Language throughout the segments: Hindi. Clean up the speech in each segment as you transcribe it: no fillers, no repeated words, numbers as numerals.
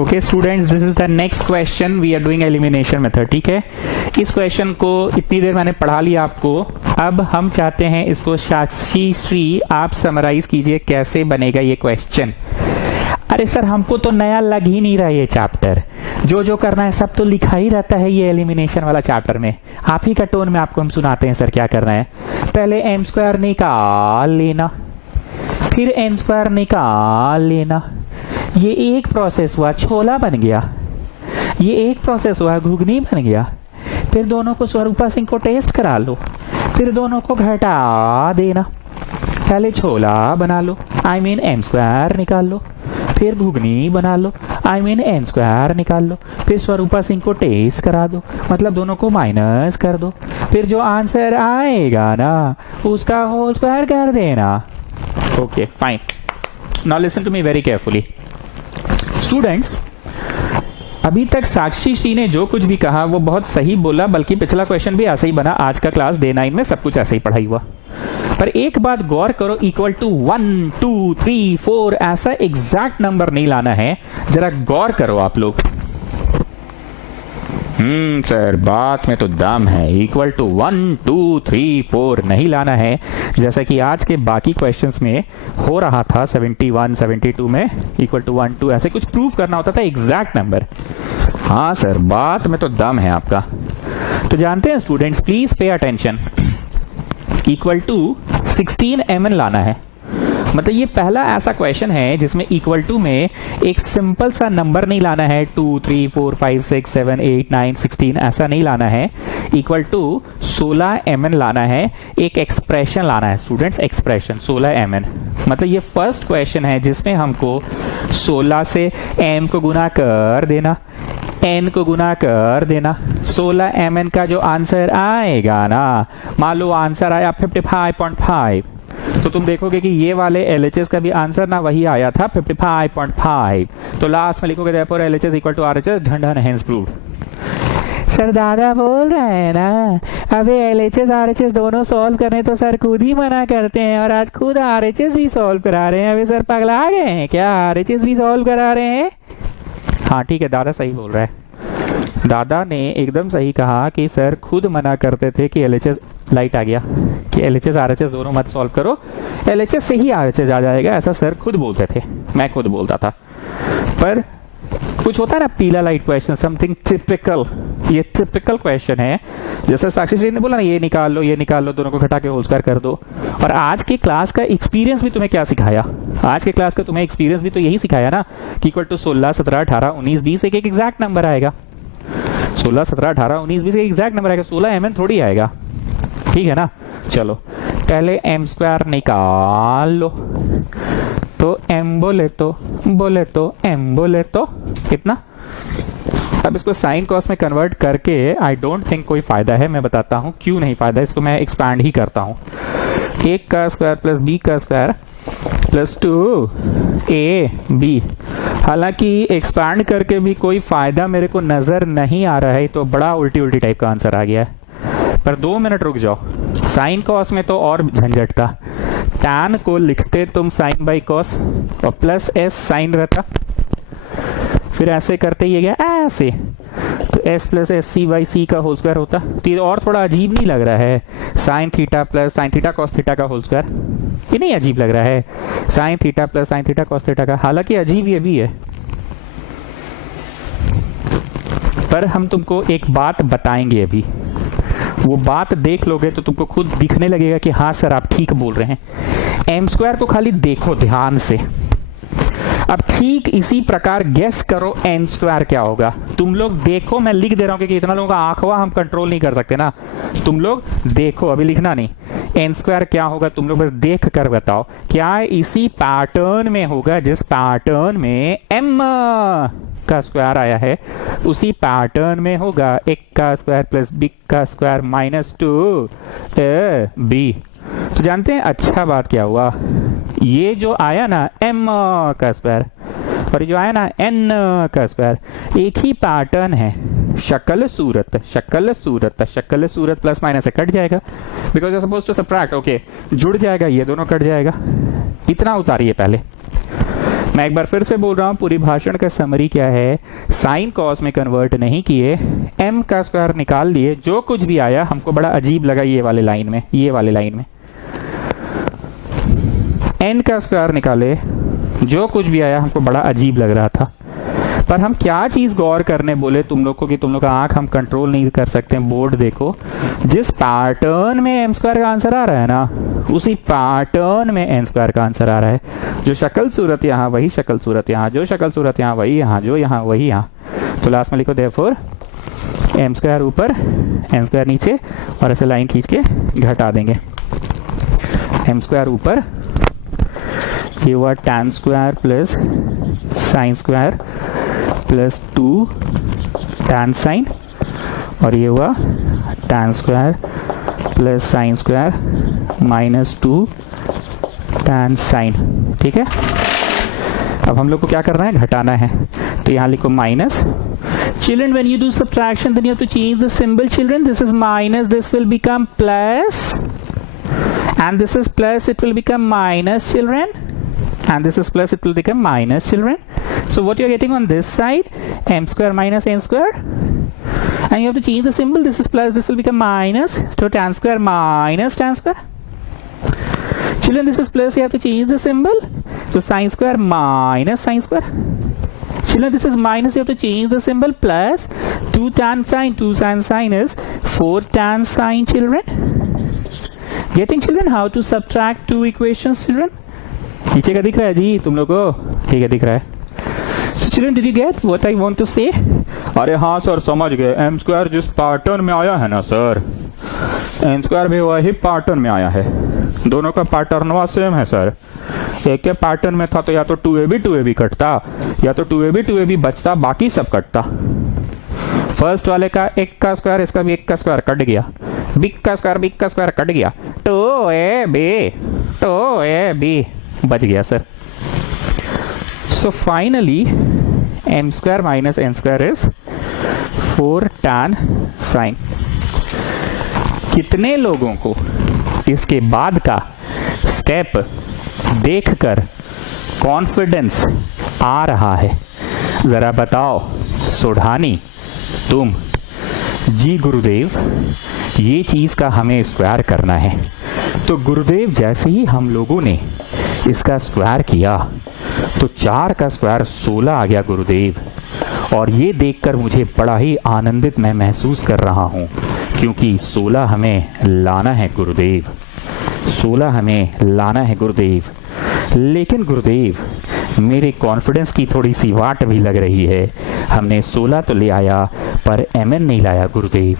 Okay students, this is the next question. We are doing elimination method. ठीक है, इस क्वेश्चन को इतनी देर मैंने पढ़ा लिया आपको। अब हम चाहते हैं इसको साक्षी श्री आप समराइज कीजिए कैसे बनेगा ये क्वेश्चन। अरे सर, हमको तो नया लग ही नहीं रहा ये चैप्टर। जो जो करना है सब तो लिखा ही रहता है ये एलिमिनेशन वाला चैप्टर में। आप ही का टोन में आपको हम सुनाते हैं सर क्या करना है। पहले एम स्क्वायर निकाल लेना, फिर एन स्क्वायर निकाल लेना। ये एक प्रोसेस हुआ, छोला बन गया। ये एक प्रोसेस हुआ, घुगनी बन गया। फिर दोनों को स्वरूपा सिंह को टेस्ट करा लो, फिर दोनों को घटा देना। पहले छोला बना लो, आई मीन एम स्क्वायर निकाल लो, फिर घुगनी बना लो, आई मीन एन स्क्वायर निकाल लो, फिर स्वरूपा सिंह को टेस्ट करा दो, मतलब दोनों को माइनस कर दो। फिर जो आंसर आएगा ना उसका होल स्क्वायर कर देना। Okay fine, now listen to me very carefully students. अभी तक साक्षी श्री ने जो कुछ भी कहा वो बहुत सही बोला, बल्कि पिछला क्वेश्चन भी ऐसा ही बना। आज का क्लास डे 9 में सब कुछ ऐसे ही पढ़ाई हुआ। पर एक बात गौर करो, इक्वल टू 1 2 3 4 ऐसा एग्जैक्ट नंबर नहीं लाना है। जरा गौर करो आप लोग। सर, बात में तो दम है। इक्वल टू 1 2 3 4 नहीं लाना है, जैसा कि आज के बाकी क्वेश्चंस में हो रहा था। 71 72 में इक्वल टू 1 2 ऐसे कुछ प्रूव करना होता था एग्जैक्ट नंबर। हाँ सर, बात में तो दम है आपका। तो जानते हैं students, please pay attention. Equal to 16 mn लाना है। मतलब ये पहला ऐसा क्वेश्चन है जिसमें इक्वल टू में एक सिंपल सा नंबर नहीं लाना है 2 3 4 5 6 7 8 9 16 ऐसा नहीं लाना है। इक्वल टू 16 mn लाना है। एक एक्सप्रेशन लाना है स्टूडेंट्स, एक्सप्रेशन 16 mn। मतलब ये फर्स्ट क्वेश्चन है जिसमें हमको 16 से m को गुना कर देना, n को गुना कर देना। 16 mn का जो आंसर आएगा ना, मान लो आंसर आया 55.5, तो तुम देखोगे कि ये वाले LHS का भी आंसर ना वही आया था 55.5। तो लास्ट में लिखोगे therefore LHS equal to RHS, ढंढन हेंस प्रूव्ड। सर दादा बोल रहे हैं ना, अबे LHS RHS दोनों सॉल्व करने तो सर खुद ही मना करते हैं, और आज खुद RHS भी सॉल्व करा रहे हैं। अबे सर पगला गए हैं क्या? RHS भी सॉल्व करा रहे हैं। हाँ ठीक है, दादा सही बोल रहा है। दादा ने एकदम सही कहा कि सर खुद मना करते थे कि LHS, लाइट आ गया, कि LHS RHS दोनों मत सॉल्व करो, LHS से ही RHS आ जाएगा, ऐसा सर खुद बोलते थे, मैं खुद बोलता था। पर कुछ होता है ना पीला लाइट क्वेश्चन, समथिंग टिपिकल। ये टिपिकल क्वेश्चन है। जैसे साक्षी श्री ने बोला ना, ये निकाल लो, ये निकाल लो, दोनों को घटा के होल स्क्वायर कर दो। और आज की क्लास का एक्सपीरियंस भी तुम्हें क्या सिखाया? आज के क्लास का तुम्हें एक्सपीरियंस भी तो यही सिखाया ना कि इक्वल टू 16 17 18 19 20 एक एग्जैक्ट नंबर आएगा। 16 17 18 19 20 एक एग्जैक्ट नंबर आएगा, 16 mn थोड़ी आएगा। ठीक है ना? चलो पहले एम स्क्वायर निकाल लो। तो एम बोले तो एम बोले तो कितना। अब इसको साइन कॉस में कन्वर्ट करके आई डोंट थिंक कोई फायदा है। मैं बताता हूं क्यों नहीं फायदा, इसको मैं एक्सपैंड ही करता हूं। 1 का स्क्वायर प्लस b का स्क्वायर प्लस 2ab। हालांकि एक्सपैंड करके भी कोई फायदा मेरे को नजर नहीं आ रहा है, तो बड़ा उल्टी उल्टी टाइप का आंसर आ गया है। पर 2 मिनट रुक जाओ, साइन कॉस में तो और झंझट था। टैन को लिखते तुम साइन बाई कॉस और प्लस s साइन रहता, फिर ऐसे करते ये गया ऐसे, तो s plus s c by c का होल स्क्वायर होता। तो ये और थोड़ा अजीब नहीं लग रहा है? Sine theta plus sine theta cos theta का होल स्क्वायर, ये नहीं अजीब लग रहा है? Sine theta plus sine theta cos theta का, हालांकि अजीब ये भी है। पर हम तुमको एक बात बताएंगे अभी, वो बात देख लोगे तो तुमको खुद दिखने लगेगा कि हाँ सर आप ठीक बोल रहे हैं। एम स्क्वायर को खाली देखो ध्यान से। अब ठीक इसी प्रकार गेस करो एन स्क्वायर क्या होगा। तुम लोग देखो, मैं लिख दे रहा हूं कि इतना लोगों का आंखवा हम कंट्रोल नहीं कर सकते ना। तुम लोग देखो, अभी लिखना नहीं। एन स्क्वायर क्या होगा तुम लोग बस देख कर बताओ। क्या इसी पैटर्न में होगा जिस पैटर्न में एम का स्क्वायर आया है, उसी पैटर्न में होगा 1 का स्क्वायर प्लस b का स्क्वायर माइनस 2ab। तो जानते हैं अच्छा बात क्या हुआ? ये जो आया ना m का स्क्वायर और जो आया ना n का स्क्वायर, एक ही पैटर्न है। शक्ल सूरत शक्ल सूरत शक्ल सूरत प्लस माइनस से कट जाएगा, because you suppose to subtract. Okay, जुड़ जाएगा, ये दोनों कट जाएगा। इतना उतारिए पहले। मैं एक बार फिर से बोल रहा हूं, पूरी भाषण का समरी क्या है, साइन कॉस में कन्वर्ट नहीं किए, m का स्क्वायर निकाल लिए, जो कुछ भी आया हमको बड़ा अजीब लगा ये वाले लाइन में, ये वाले लाइन में n का स्क्वायर निकाले, जो कुछ भी आया हमको बड़ा अजीब लग रहा था। पर हम क्या चीज गौर करने बोले तुम लोग को कि तुम लोग का आंख हम कंट्रोल नहीं कर सकते। बोर्ड देखो, जिस पैटर्न में m स्क्वायर का आंसर आ रहा है ना, उसी पैटर्न में n स्क्वायर का आंसर आ रहा है। जो शक्ल सूरत यहाँ वही शक्ल सूरत यहाँ, जो शक्ल सूरत यहाँ वही यहाँ, जो यहाँ वही यहाँ। तो लास्ट में लिखो देयरफॉर m स्क्वायर ऊपर n स्क्वायर नीचे, और ऐसे लाइन खींच के घटा देंगे। m स्क्वायर ऊपर, ये हुआ tan square plus sine square plus 2 tan sine, और ये हुआ tan square plus sine square minus 2 tan sine. ठीक है, अब हम लोग को क्या करना है, घटाना है। तो यहाँ लिखो minus. Children, when you do subtraction, then you have to change the symbol. Children, this is minus, this will become plus, and this is plus, it will become minus, children, and this is plus, it will become minus, children. So what you are getting on this side, m square minus n square, and you have to change the symbol. This is plus, this will become minus, so tan square minus tan square. Children, this is plus, you have to change the symbol. So sin square minus sin square. Children, this is minus, you have to change the symbol, plus 2 tan sine, 2 tan sine is 4 tan sine, children. Getting, children, how to subtract two equations, children? नीचे का दिख रहा है जी तुम लोग को? ठीक है, दिख रहा है। So children, did you get what I want to say? अरे हाँ सर, समझ गए। m स्क्वायर जिस पैटर्न में आया है ना सर, n स्क्वायर भी वही पैटर्न में आया है। दोनों का पैटर्न सेम है सर। एक के पैटर्न में था तो या तो 2ab कटता, या तो 2ab बचता, बाकी सब कटता। फर्स्ट वाले का एक का स्क्वायर, इसका भी एक का स्क्वायर कट गया, बिग का स्क्वायर कट गया, 2ab बच गया sir. So finally m square minus n square is 4 tan sine. कितने लोगों को इसके बाद का स्टेप देखकर कॉन्फिडेंस आ रहा है, जरा बताओ। सोढ़ानी, तुम। जी गुरुदेव, ये चीज का हमें स्क्वायर करना है। तो गुरुदेव, जैसे ही हम लोगों ने इसका स्क्वायर किया तो 4 का स्क्वायर 16 आ गया गुरुदेव। और ये देखकर मुझे बड़ा ही आनंदित मैं महसूस कर रहा हूँ, क्योंकि 16 हमें लाना है गुरुदेव, 16 हमें लाना है गुरुदेव। लेकिन गुरुदेव, मेरे कॉन्फिडेंस की थोड़ी सी वाट भी लग रही है। हमने 16 तो ले आया पर mn नहीं लाया गुरुदेव।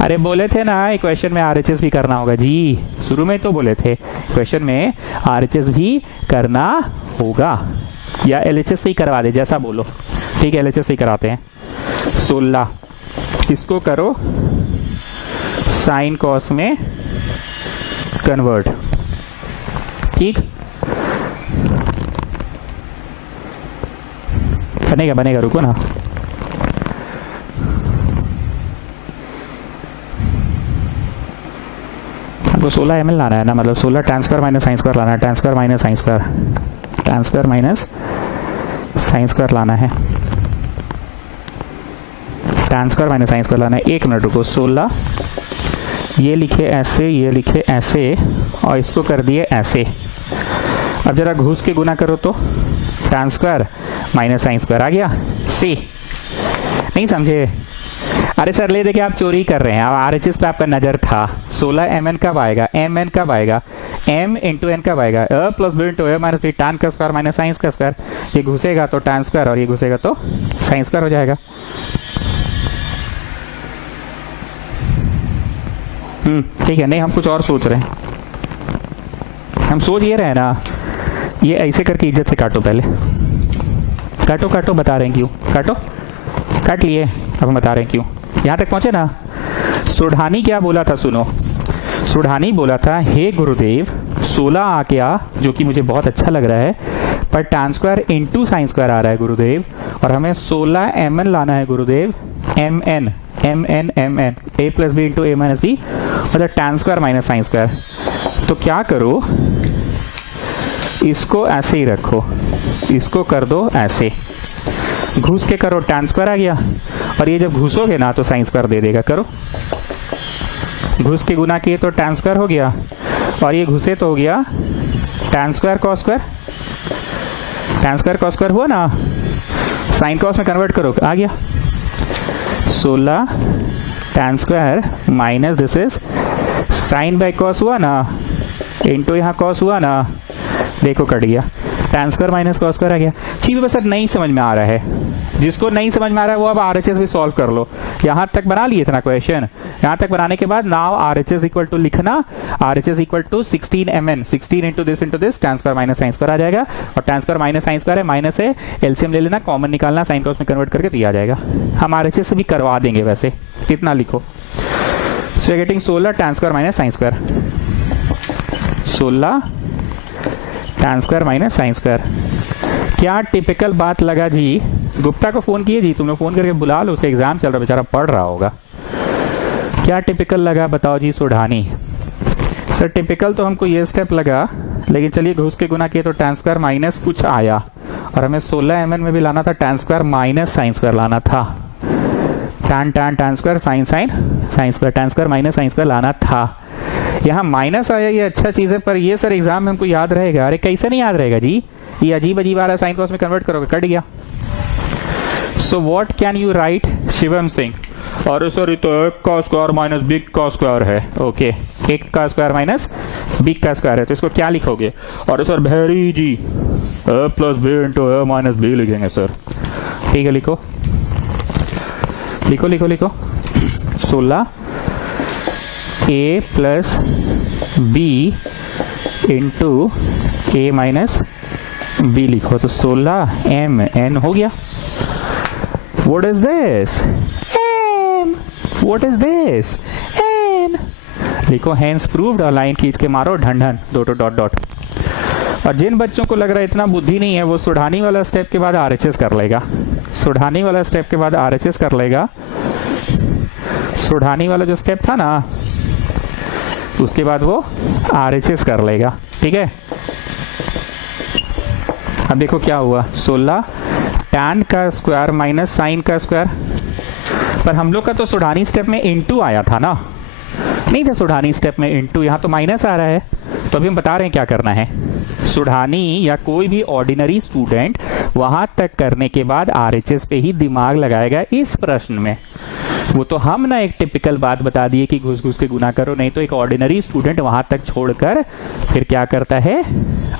अरे बोले थे ना इक्वेशन में RHS भी करना होगा जी, शुरू में तो बोले थे क्वेश्चन में RHS भी करना होगा, या LHS से ही करवा दे, जैसा बोलो। ठीक है, LHS से ही कराते हैं। 16 इसको करो साइन कॉस में कन्वर्ट। ठीक, बनेगा, रुको ना। हमको 16 ml लाना है ना, मतलब 16 tan square minus sine square लाना है, tan square minus sine square, tan square minus sine square लाना है, tan square minus sine square लाना है। 1 मिनट रुको। 16 ये लिखे ऐसे, ये लिखे ऐसे, और इसको कर दिए ऐसे। अब जरा घुस के गुना करो तो tan square minus sine square आ गया। सी नहीं समझे? अरे सर ले देखिए, आप चोरी कर रहे हैं। अब RHS पे आपका नजर था। 16 mn कब आएगा, mn कब आएगा, m इंटू n कब आएगा, a plus b into a minus b, tan का स्क्वायर माइनस साइन का स्क्वायर। ये घुसेगा तो tan स्क्वायर, और ये घुसेगा तो साइन स्क्वायर हो जाएगा। ठीक है। नहीं, हम कुछ और सोच रहे हैं। हम सोच ये रहे हैं ना, ये ऐसे करके इज्जत से काटो, पहले काटो, बता रहे हैं क्यों। काट लिए, अब हम बता रहे हैं क्यों। यहां तक पहुंचे ना। सोढ़ानी क्या बोला था, सुनो। सोढ़ानी बोला था, हे गुरुदेव 16 आ गया, जो कि मुझे बहुत अच्छा लग रहा है, पर tan square into sine square आ रहा है गुरुदेव, और हमें 16 mn लाना है Gurudev. mn a plus b into a minus b, मतलब tan square minus sine square. तो क्या करो, इसको ऐसे ही रखो, इसको कर दो ऐसे, घुस के करो, tan स्क्वायर आ गया। और ये जब घुसोगे ना तो साइन स्क्वायर दे देगा, करो, घुस के गुना किए तो tan स्क्वायर हो गया, और ये घुसे तो हो गया tan square cos square, tan square cos square हुआ ना, साइन कॉस में कन्वर्ट करो, आ गया 16 tan square minus this is sine by cos हुआ ना, इंटू यहाँ कॉस हुआ ना, देखो कट गया, tan square minus cos square आ गया। चीज बस नहीं समझ में आ रहा है, जिसको नहीं समझ में आ रहा है वो अब RHS भी सॉल्व कर लो। यहाँ तक बना लिए थे ना क्वेश्चन, यहाँ तक बनाने के बाद नाउ RHS इक्वल टू लिखना, RHS equal to 16 mn, 16 into this tan square minus sine square आ जाएगा, और tan square minus sine square है, माइनस है, एलसीएम ले लेना, कॉमन निकालना, साइन कॉस में कन्वर्ट करके तो ये आ जाएगा। हम RHS से भी करवा देंगे वैसे, कितना लिखो, so getting 16 tan square minus sine square, 16 tan square minus sine square. क्या टिपिकल बात लगा जी? गुप्ता को फोन किए जी, तुमने फोन करके बुला लो, उसका एग्जाम चल रहा, बेचारा पढ़ रहा होगा। क्या टिपिकल लगा बताओ जी सोढ़ानी? सर टिपिकल तो हमको ये स्टेप लगा, लेकिन चलिए घुस के गुना किए तो tan स्क्वायर माइनस कुछ आया, और हमें 16 mn में भी लाना था, tan square minus sine square लाना था, tan square sine square, tan square minus sine square लाना था। यहाँ माइनस आया, ये अच्छा चीज है, पर ये सर एग्जाम में हमको याद रहेगा। अरे कैसे नहीं याद रहेगा जी, ये अजीब अजीब वाला साइन कॉस में कन्वर्ट करोगे, कट गया। So what can you right Shivam Singh? और सर ये तो एक का स्क्वायर माइनस बिग का स्क्वायर है, ओके, एक का स्क्वायर माइनस बिग का स्क्वायर है, तो इसको क्या लिखोगे? और सर वेरी जी ए प्लस बी इंटू ए माइनस बी लिखेंगे सर, ठीक है, लिखो लिखो लिखो लिखो, 16 ए प्लस बी इंटू ए माइनस बी लिखो, तो 16 एम एन हो गया। What is this? M. What is this? N. लिखो हैंस प्रूव्ड, और लाइन खींच के मारो ढंढन, डॉट डॉट डॉट। और जिन बच्चों को लग रहा है इतना बुद्धि नहीं है, वो सुढ़ानी वाला स्टेप के बाद RHS कर लेगा, सुढ़ानी वाला स्टेप के बाद RHS कर लेगा। सुढ़ानी वाला जो स्टेप था ना, उसके बाद वो RHS कर लेगा, ठीक है। अब देखो क्या हुआ, 16 tan का स्क्वायर माइनस साइन का स्क्वायर, पर हम लोग का तो सुढ़ानी स्टेप में इनटू आया था ना, नहीं था सुढ़ानी स्टेप में इनटू, यहाँ तो माइनस आ रहा है, तो अभी हम बता रहे हैं क्या करना है। सुढ़ानी या कोई भी ऑर्डिनरी स्टूडेंट वहां तक करने के बाद RHS पे ही दिमाग लगाएगा इस प्रश्न में। वो तो हम ना एक टिपिकल बात बता दिए कि घुस घुस के गुना करो, नहीं तो एक ऑर्डिनरी स्टूडेंट वहां तक छोड़कर फिर क्या करता है,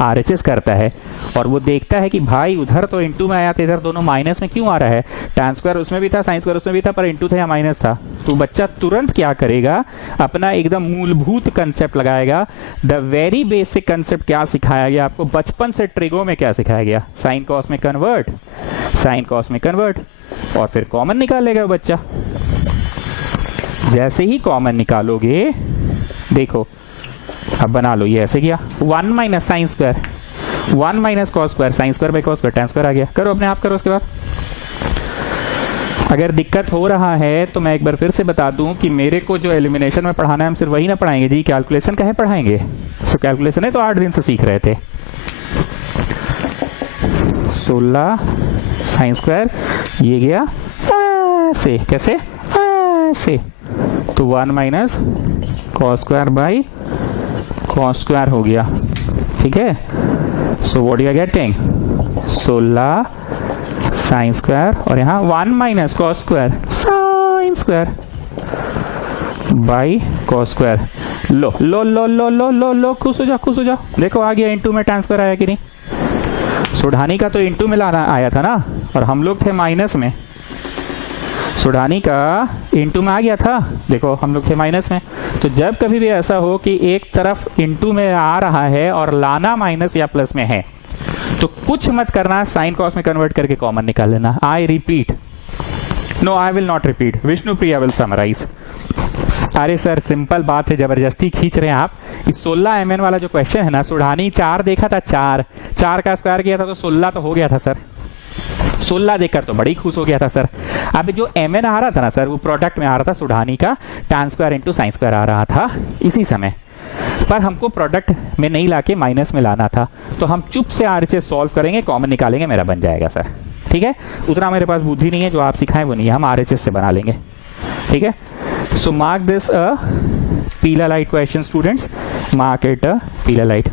RHS करता है, और वो देखता है कि भाई उधर तो इंटू में आया था, इधर दोनों माइनस में क्यों आ रहा है, tan स्क्वायर उसमें भी था, साइन स्क्वायर उसमें भी था, पर इंटू था या माइनस था। तो बच्चा तुरंत क्या करेगा, अपना एकदम मूलभूत कंसेप्ट लगाएगा। द वेरी बेसिक कंसेप्ट क्या सिखाया गया आपको बचपन से, ट्रिगो में क्या सिखाया गया, साइन कॉस में कन्वर्ट, साइन कॉस में कन्वर्ट, और फिर कॉमन निकालेगा बच्चा। जैसे ही कॉमन निकालोगे, देखो अब बना लो, ये ऐसे किया, 1 minus sine square, 1 minus cos square, sine square by cos square, tan square आ गया। करो अपने आप करो। उसके बाद अगर दिक्कत हो रहा है तो मैं एक बार फिर से बता दूं कि मेरे को जो एलिमिनेशन में पढ़ाना है, हम सिर्फ वही ना पढ़ाएंगे जी, कैलकुलेशन का है पढ़ाएंगे, तो कैलकुलेशन है तो 8 दिन से सीख रहे थे। 16 साइन स्क्वायर, ये गया ऐसे, कैसे ऐसे, तो 1 minus cos square by cos square हो गया, ठीक है। So what you are getting, 16 sine square, और यहाँ 1 minus cos square sine square by cos square. लो लो लो लो लो लो लो, खुश हो जाओ खुश हो जाओ, देखो आ गया, इंटू में tan स्क्वायर आया कि नहीं। सुढ़ानी का तो इंटू में लाना आया था ना, और हम लोग थे माइनस में, सुढ़ानी का इंटू में आ गया था, देखो हम लोग थे माइनस में। तो जब कभी भी ऐसा हो कि एक तरफ इंटू में आ रहा है और लाना माइनस या प्लस में है, तो कुछ मत करना, साइन कॉस में कन्वर्ट करके कॉमन निकाल लेना। I repeat, no I will not repeat, Vishnupriya will summarise. अरे सर सिंपल बात है, जबरदस्ती खींच रहे हैं आप। इस 16 mn वाला जो क्वेश्चन है ना, सुढ़ानी 4 देखा था, 4 का स्क्वायर किया था तो 16 तो हो गया था सर, 16 देखकर तो बड़ी खुश हो गया था सर। अब जो mn आ रहा था ना सर, वो प्रोडक्ट में आ रहा था सुढ़ानी का tan square into sine square आ रहा था इसी समय, पर हमको प्रोडक्ट में नहीं लाके माइनस में लाना था, तो हम चुप से RHS सॉल्व करेंगे, कॉमन निकालेंगे, मेरा बन जाएगा सर। ठीक है, उतना मेरे पास बुद्धि नहीं है, जो आप सिखाएं वो नहीं है, हम RHS से बना लेंगे। ठीक है, सो मार्क दिस पीला light question students, mark it पीला लाइट।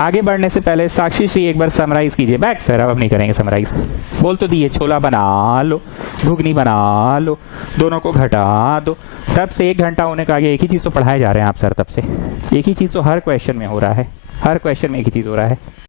आगे बढ़ने से पहले साक्षी श्री एक बार समराइज कीजिए। बैक सर, अब नहीं करेंगे समराइज। बोल तो दिए, छोला बना लो, घुगनी बना लो, दोनों को घटा दो। तब से 1 घंटा होने का आगे एक ही चीज तो पढ़ाए जा रहे हैं आप सर, तब से एक ही चीज तो हर क्वेश्चन में हो रहा है, हर क्वेश्चन में एक ही चीज हो रहा है।